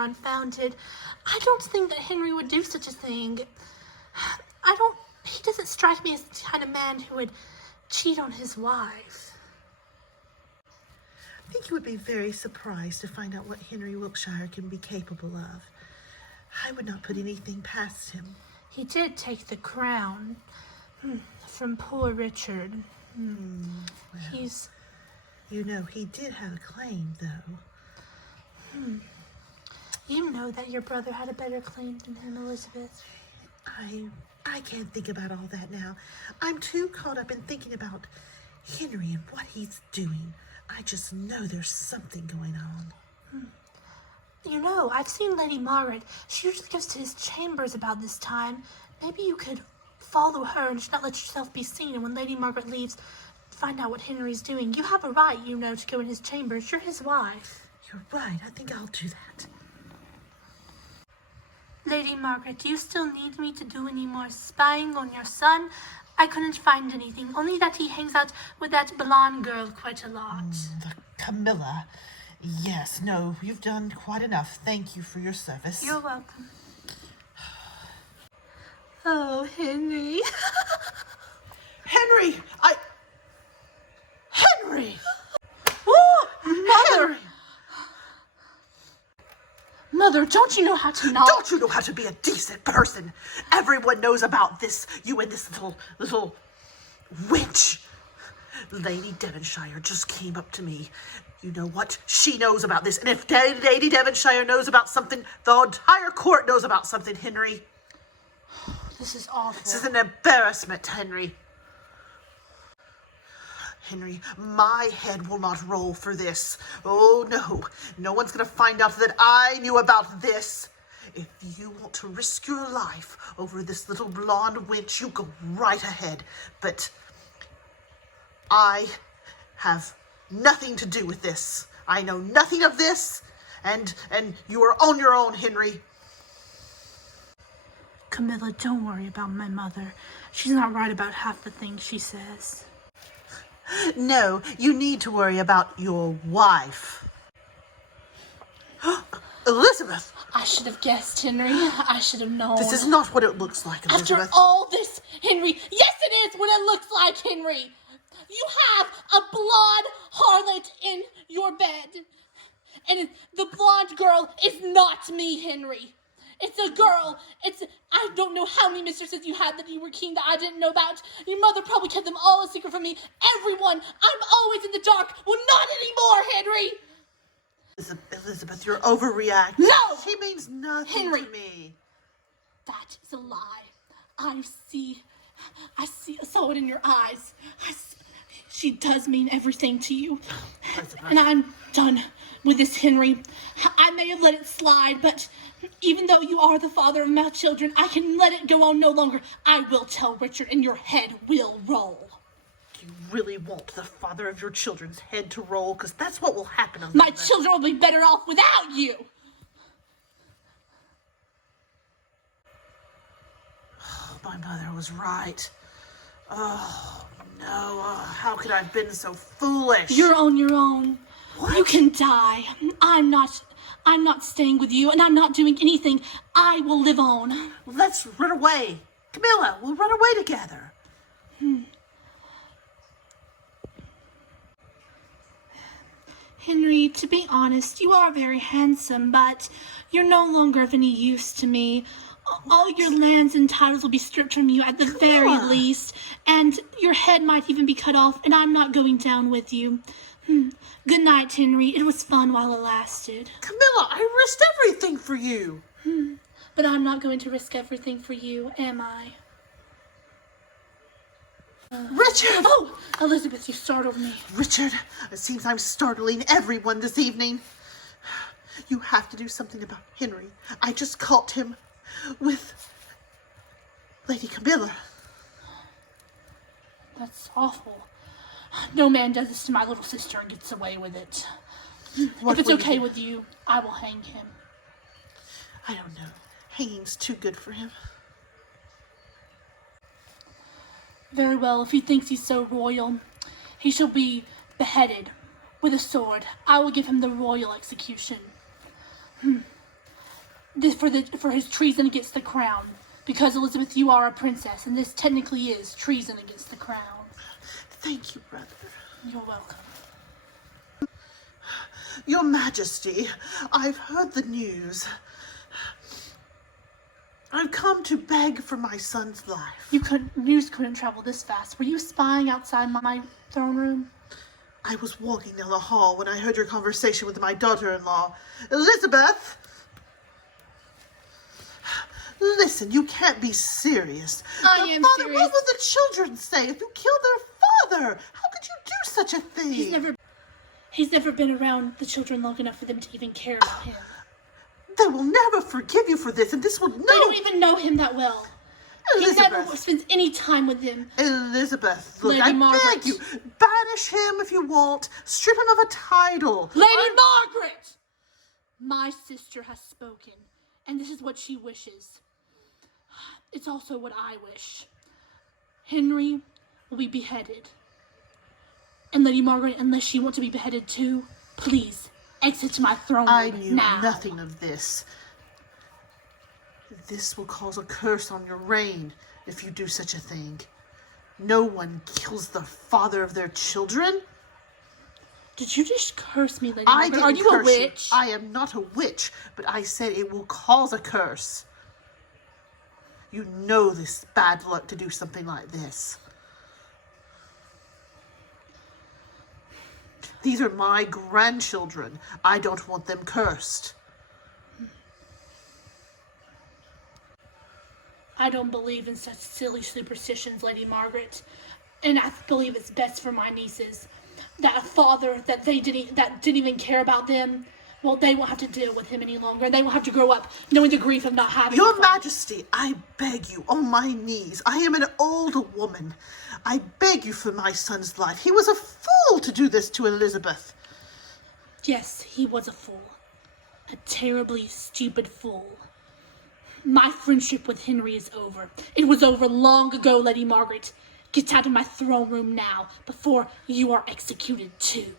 are unfounded. I don't think that Henry would do such a thing. He doesn't strike me as the kind of man who would cheat on his wife. I think you would be very surprised to find out what Henry Wiltshire can be capable of. I would not put anything past him. He did take the crown from poor Richard. Well, you know, he did have a claim, though. You know that your brother had a better claim than him, Elizabeth. I can't think about all that now. I'm too caught up in thinking about Henry and what he's doing. I just know there's something going on. You know, I've seen Lady Margaret. She usually goes to his chambers about this time. Maybe you could follow her and not let yourself be seen, and when Lady Margaret leaves, find out what Henry's doing. You have a right, you know, to go in his chambers. You're his wife. You're right. I think I'll do that. Lady Margaret, do you still need me to do any more spying on your son? I couldn't find anything, only that he hangs out with that blonde girl quite a lot. The Camilla. Yes, no, you've done quite enough. Thank you for your service. You're welcome. Oh, Henry. Henry! Henry! Oh, Mother! Mother, don't you know how to knock? Don't you know how to be a decent person? Everyone knows about this, you and this little wench. Lady Devonshire just came up to me. You know what? She knows about this. And if Lady Devonshire knows about something, the entire court knows about something, Henry. This is awful. This is an embarrassment, Henry. Henry, my head will not roll for this. Oh, no. No one's going to find out that I knew about this. If you want to risk your life over this little blonde wench, you go right ahead. But I have nothing to do with this. I know nothing of this, and you are on your own, Henry. Camilla, don't worry about my mother. She's not right about half the things she says. No, you need to worry about your wife. Elizabeth! I should have guessed, Henry. I should have known. This is not what it looks like, Elizabeth. After all this, Henry, yes it is what it looks like, Henry. You have a blonde harlot in your bed. And the blonde girl is not me, Henry. It's a girl. I don't know how many mistresses you had that you were king that I didn't know about. Your mother probably kept them all a secret from me. Everyone. I'm always in the dark. Well, not anymore, Henry. Elizabeth, you're overreacting. No! She means nothing Henry. to me. That is a lie. I saw it in your eyes. She does mean everything to you. Elizabeth. And I'm done with this, Henry. I may have let it slide, but even though you are the father of my children, I can let it go on no longer. I will tell Richard, and your head will roll. You really want the father of your children's head to roll? Because that's what will happen, Elizabeth. My children will be better off without you. My mother was right. Oh, no. How could I have been so foolish? You're on your own. What? You can die. I'm not staying with you, and I'm not doing anything. I will live on. Let's run away. Camilla, we'll run away together. Henry, to be honest, you are very handsome, but you're no longer of any use to me. All your lands and titles will be stripped from you at the very least, and your head might even be cut off, and I'm not going down with you. Good night, Henry. It was fun while it lasted. Camilla, I risked everything for you. But I'm not going to risk everything for you, am I? Richard! Oh, Elizabeth, you startled me. Richard, it seems I'm startling everyone this evening. You have to do something about Henry. I just caught him with Lady Camilla. That's awful. No man does this to my little sister and gets away with it. What If it's will you okay do? with you, I will hang him. I don't know. Hanging's too good for him. Very well, if he thinks he's so royal, he shall be beheaded with a sword. I will give him the royal execution. for his treason against the crown. Because, Elizabeth, you are a princess, and this technically is treason against the crown. Thank you, brother. You're welcome. Your Majesty, I've heard the news. I've come to beg for my son's life. News couldn't travel this fast. Were you spying outside my throne room? I was walking down the hall when I heard your conversation with my daughter-in-law. Elizabeth! Listen, you can't be serious. I am serious. What would the children say if you killed their father? How could you do such a thing? He's never been around the children long enough for them to even care about him. They will never forgive you for this, and this will They don't even know him that well. Elizabeth. He never spends any time with them. Elizabeth, look, Lady I Margaret. beg you, banish him if you want. Strip him of a title. Lady Margaret! My sister has spoken, and this is what she wishes. It's also what I wish. Henry will be beheaded. And Lady Margaret, unless you want to be beheaded too, please exit my throne room I knew now. nothing of this. This will cause a curse on your reign if you do such a thing. No one kills the father of their children. Did you just curse me, Lady I Margaret? didn't Are you a curse witch? I am not a witch, but I said it will cause a curse. You know this bad luck to do something like this. These are my grandchildren. I don't want them cursed. I don't believe in such silly superstitions, Lady Margaret. And I believe it's best for my nieces. That a father that didn't even care about them, well, they won't have to deal with him any longer. They won't have to grow up knowing the grief of not having Your a father. Majesty, I beg you on my knees. I am an old woman. I beg you for my son's life. He was a fool to do this to Elizabeth. Yes, he was a fool. A terribly stupid fool. My friendship with Henry is over. It was over long ago, Lady Margaret. Get out of my throne room now, before you are executed too.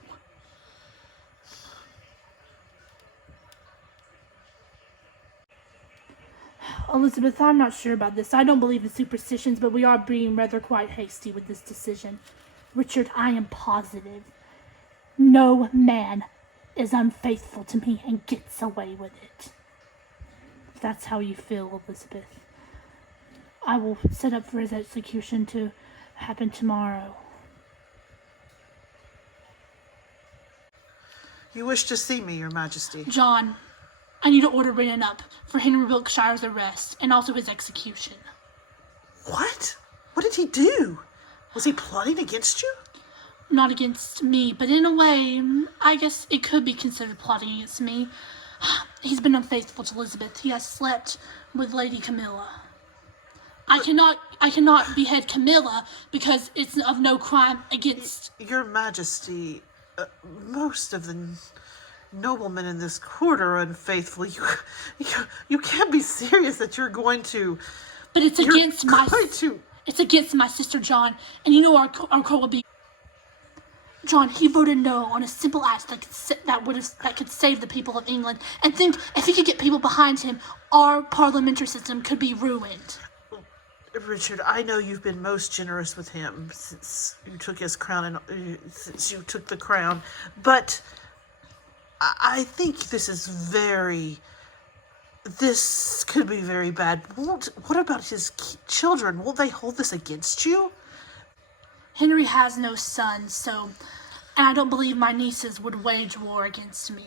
Elizabeth, I'm not sure about this. I don't believe in superstitions, but we are being rather quite hasty with this decision. Richard, I am positive. No man is unfaithful to me and gets away with it. If that's how you feel, Elizabeth, I will set up for his execution to happen tomorrow. You wish to see me, Your Majesty? John, I need to order written up for Henry Wiltshire's arrest and also his execution. What? What did he do? Was he plotting against you? Not against me, but in a way, I guess it could be considered plotting against me. He's been unfaithful to Elizabeth. He has slept with Lady Camilla. I cannot behead Camilla because it's of no crime against... Your Majesty, most of the noblemen in this court are unfaithful. You can't be serious that you're going to... But it's against It's against my sister, John. And you know our court will be... John, he voted no on a simple act that could save the people of England. And think, if he could get people behind him, our parliamentary system could be ruined. Richard, I know you've been most generous with him since you took his crown and since you took the crown, but I think this could be very bad. What about his children? Won't they hold this against you? Henry has no son, and I don't believe my nieces would wage war against me.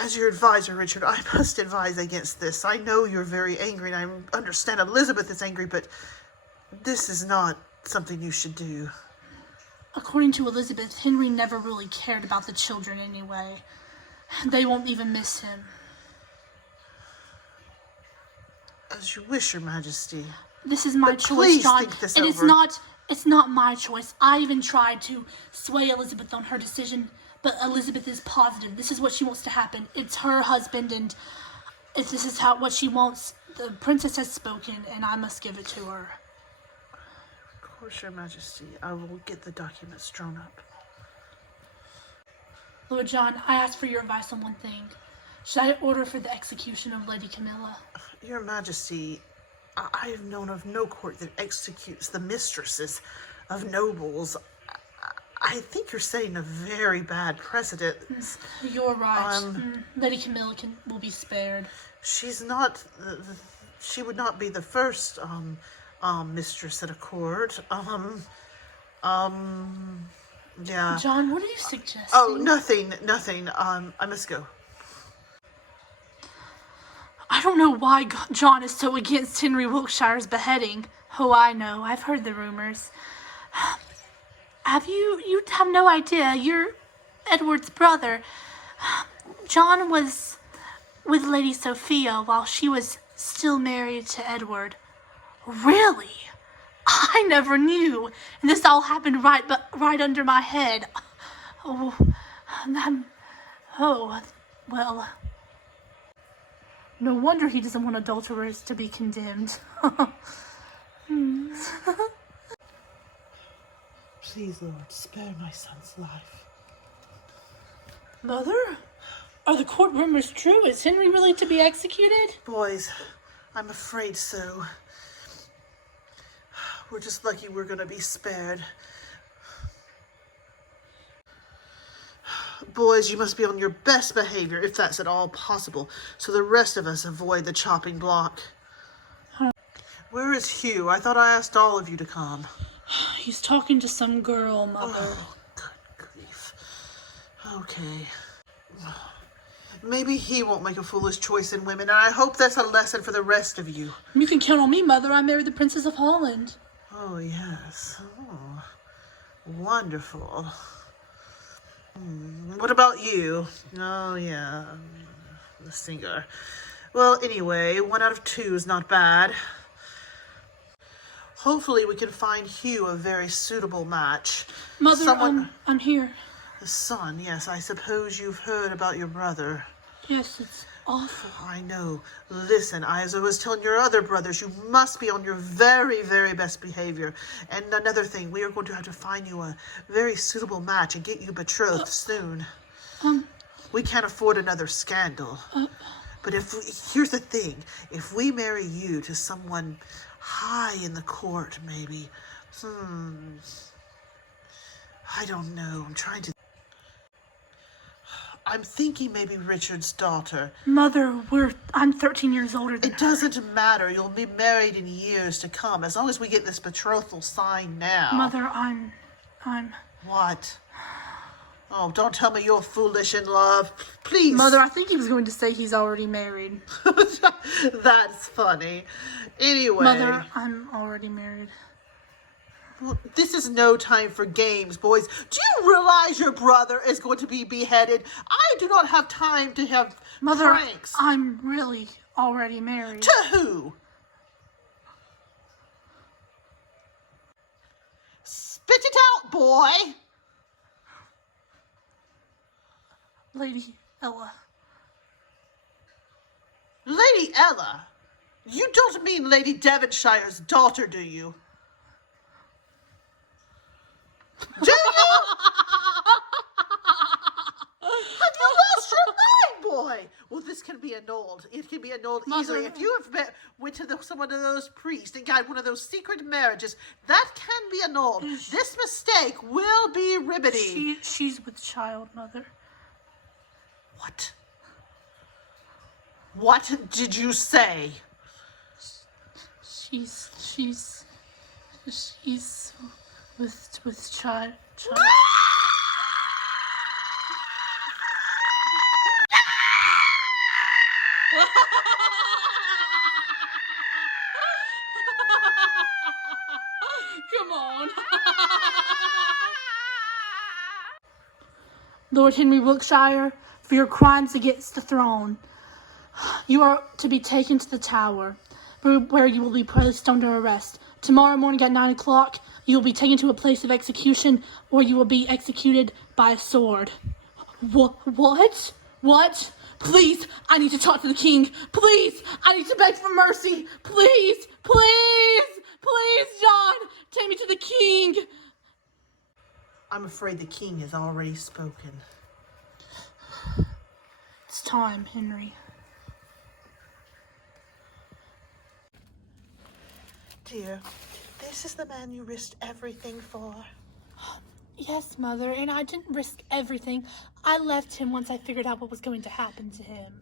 As your advisor, Richard, I must advise against this. I know you're very angry, and I understand Elizabeth is angry, but this is not something you should do. According to Elizabeth, Henry never really cared about the children anyway. They won't even miss him. As you wish, Your Majesty. This is my But choice, please John. think this And over. it's not my choice. I even tried to sway Elizabeth on her decision, but Elizabeth is positive. This is what she wants to happen. It's her husband, and if this is what she wants, the princess has spoken, and I must give it to her. Of course, Your Majesty. I will get the documents drawn up. Lord John, I ask for your advice on one thing. Should I order for the execution of Lady Camilla? Your Majesty, I have known of no court that executes the mistresses of nobles. I think you're setting a very bad precedent. You're right. Lady Camilla will be spared. She's not. She would not be the first mistress at a court. Yeah. John, what are you suggesting? Oh, nothing. I must go. I don't know why John is so against Henry Wilkshire's beheading. Oh, I know. I've heard the rumors. You have no idea. You're Edward's brother. John was with Lady Sophia while she was still married to Edward. Really? I never knew. And this all happened right under my head. Well. No wonder he doesn't want adulterers to be condemned. Please, Lord, spare my son's life. Mother? Are the court rumors true? Is Henry really to be executed? Boys, I'm afraid so. We're just lucky we're gonna be spared. Boys, you must be on your best behavior, if that's at all possible, so the rest of us avoid the chopping block. Where is Hugh? I thought I asked all of you to come. He's talking to some girl, Mother. Oh, good grief. Okay. Maybe he won't make a foolish choice in women, and I hope that's a lesson for the rest of you. You can count on me, Mother. I married the Princess of Holland. Oh, yes. Oh, wonderful. What about you? Oh, yeah. The singer. Well, anyway, 1 out of 2 is not bad. Hopefully we can find Hugh a very suitable match. Mother, I'm here. The son, yes, I suppose you've heard about your brother. Yes, it's awful. I know. Listen, as I was telling your other brothers, you must be on your very, very best behavior. And another thing, we are going to have to find you a very suitable match and get you betrothed soon. We can't afford another scandal. But here's the thing, if we marry you to someone high in the court, maybe, I don't know, I'm thinking maybe Richard's daughter. Mother, I'm 13 years older than her. It doesn't matter. You'll be married in years to come, as long as we get this betrothal signed now. Mother, I'm... What? Oh, don't tell me you're foolish in love. Please. Mother, I think he was going to say he's already married. That's funny. Anyway. Mother, I'm already married. Well, this is no time for games, boys. Do you realize your brother is going to be beheaded? I do not have time to have Mother, pranks. I'm really already married. To who? Spit it out, boy. Lady Ella. Lady Ella? You don't mean Lady Devonshire's daughter, do you? Do you? Have you lost your mind, boy? Well, this can be annulled. It can be annulled easily. If you have went to one of those priests and got one of those secret marriages, that can be annulled. This mistake will be remedied. She's with child, Mother. What? What did you say? She's with child. Come on. Lord Henry Wiltshire, for your crimes against the throne, you are to be taken to the Tower, where you will be placed under arrest. Tomorrow morning at 9 o'clock, you will be taken to a place of execution, or you will be executed by a sword. What? What? Please, I need to talk to the king. Please, I need to beg for mercy. Please, John, take me to the king. I'm afraid the king has already spoken. It's time, Henry. Dear, this is the man you risked everything for. Yes, Mother, and I didn't risk everything. I left him once I figured out what was going to happen to him.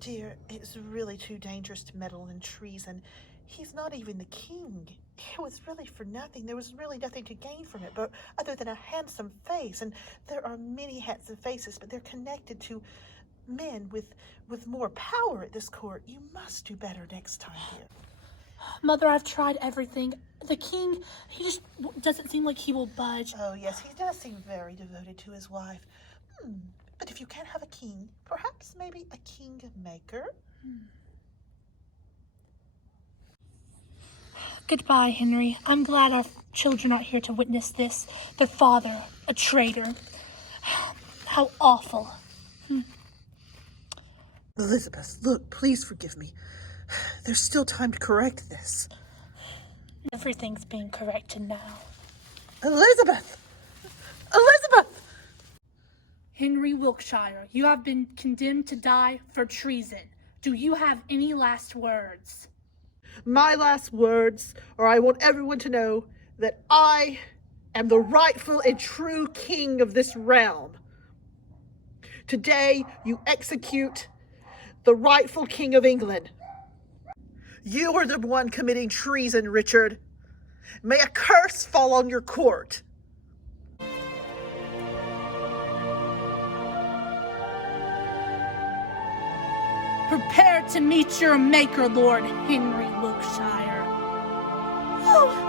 Dear, it's really too dangerous to meddle in treason. He's not even the king. It was really for nothing. There was really nothing to gain from it, but other than a handsome face. And there are many handsome faces, but they're connected to men with more power at this court. You must do better next time, dear. Mother, I've tried everything. The king, he just doesn't seem like he will budge. Oh, yes, he does seem very devoted to his wife. But if you can't have a king, perhaps maybe a kingmaker? Goodbye, Henry. I'm glad our children aren't here to witness this. Their father, a traitor. How awful. Elizabeth, look, please forgive me. There's still time to correct this. Everything's being corrected now. Elizabeth! Elizabeth! Henry Wiltshire, you have been condemned to die for treason. Do you have any last words? My last words are I want everyone to know that I am the rightful and true king of this realm. Today, you execute the rightful king of England. You are the one committing treason, Richard. May a curse fall on your court. Prepare to meet your maker, Lord Henry Wiltshire. Oh,